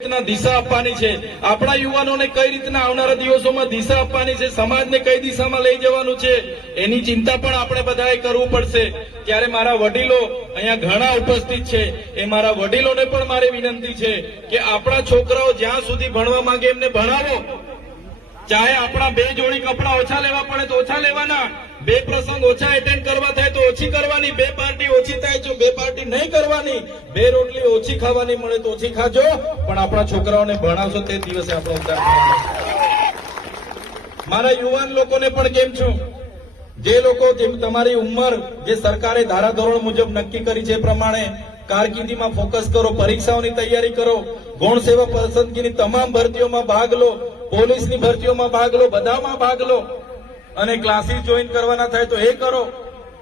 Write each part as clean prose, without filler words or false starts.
દિશા આપવાની છે, આપણા યુવાનોને કઈ રીતના આવનારા દિવસોમાં દિશા આપવાની છે, સમાજને કઈ દિશામાં લઈ જવાનું છે, એની ચિંતા પણ આપણે બધાએ કરવું પડશે। ત્યારે મારા વડીલો અહીંયા ઘણા ઉપસ્થિત છે, એ મારા વડીલોને પણ મારી વિનંતી છે કે આપણા છોકરાઓ જ્યાં સુધી ભણવા માંગે એમને ભણાવો। ચાહે આપણા 2 જોડી કપડા ઓછા લેવા પડે તો ઓછા લેવાના, 2 પ્રસંગ ઓછા એટેન્ડ કરવા થાય તો ઓછી કરવાની, 2 પાર્ટી ઓછી થાય તો 2 પાર્ટી નહીં કરવાની, 2 રોટલી ઓછી ખાવાની મળે તો ઓછી ખાજો, પણ આપણા છોકરાઓને ભણાવશો તે દિવસે આપણો ઉદ્ધાર થવાનો। મારા યુવાન લોકોને પણ કેમ છું, જે લોકો જેમ તમારી ઉંમર જે સરકારે ધારાધોરણ મુજબ નક્કી કરી છે એ પ્રમાણે કારકિર્દીમાં ફોકસ કરો, પરીક્ષાઓની તૈયારી કરો, ગૌણ સેવા પસંદગીની તમામ ભરતીઓમાં ભાગ લો, પોલીસની ભરતીઓમાં ભાગ લો, બધામાં ભાગ લો, અને ક્લાસીસ જોઈન કરવાના થાય તો એ કરો,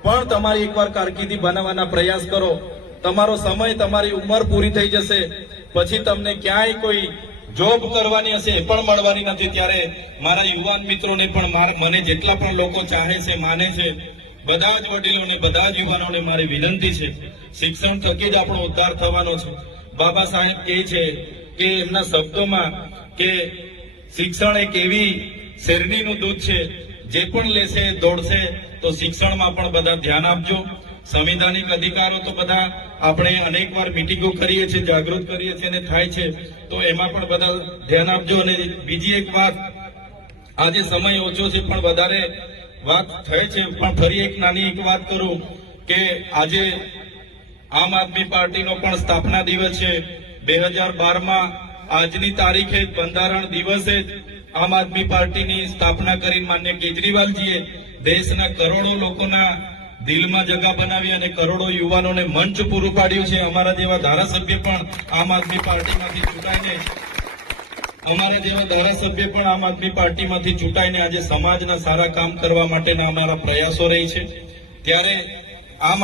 પણ તમારી એકવાર કારકિર્દી બનાવવાના પ્રયાસ કરો। તમારો સમય, તમારી ઉંમર પૂરી થઈ જશે પછી તમને ક્યાંય કોઈ જોબ કરવાની હશે એ પણ મળવાની નથી। ત્યારે મારા યુવાન મિત્રોને પણ મને જેટલા પણ લોકો ચાહે છે, માને છે, બધા જ વડીલોને, બધા જ યુવાનોને મારી વિનંતી છે, શિક્ષણ થકી જ આપણો ઉદ્ધાર થવાનો છે। બાબા સાહેબ કહે છે કે એમના શબ્દોમાં કે શિક્ષણ એક એવી શેરડીનું દૂધ છે, જે પણ લેશે દોડશે, તો શિક્ષણમાં પણ બધા ધ્યાન આપજો। સંવિધાનિક અધિકારો તો બધા આપણે અનેકવાર મિટિંગો કરીએ છીએ, જાગૃત કરીએ છીએ અને થાય છે, તો એમાં પણ બધા ધ્યાન આપજો। અને બીજી એક વાત, આજે સમય ઓછો છે પણ વધારે વાત થઈ છે, પણ ફરી એક નાની એક વાત કરું કે આજે આમ આદમી પાર્ટીનો પણ સ્થાપના દિવસ છે। 2012માં આજની તારીખે બંધારણ દિવસે જ આમ આદમી પાર્ટીની સ્થાપના કરી માન્ય કેજરીવાલજીએ દેશના કરોડો લોકોના દિલમાં જગા બનાવી અને કરોડો યુવાનોને મંચ પૂરું પાડ્યું છે। અમારા જેવા ધારાસભ્ય પણ આમ આદમી પાર્ટીમાંથી ચૂંટાઈને આજે સમાજના સારા કામ કરવા માટેના અમારા પ્રયાસો રહી છે। ત્યારે આમ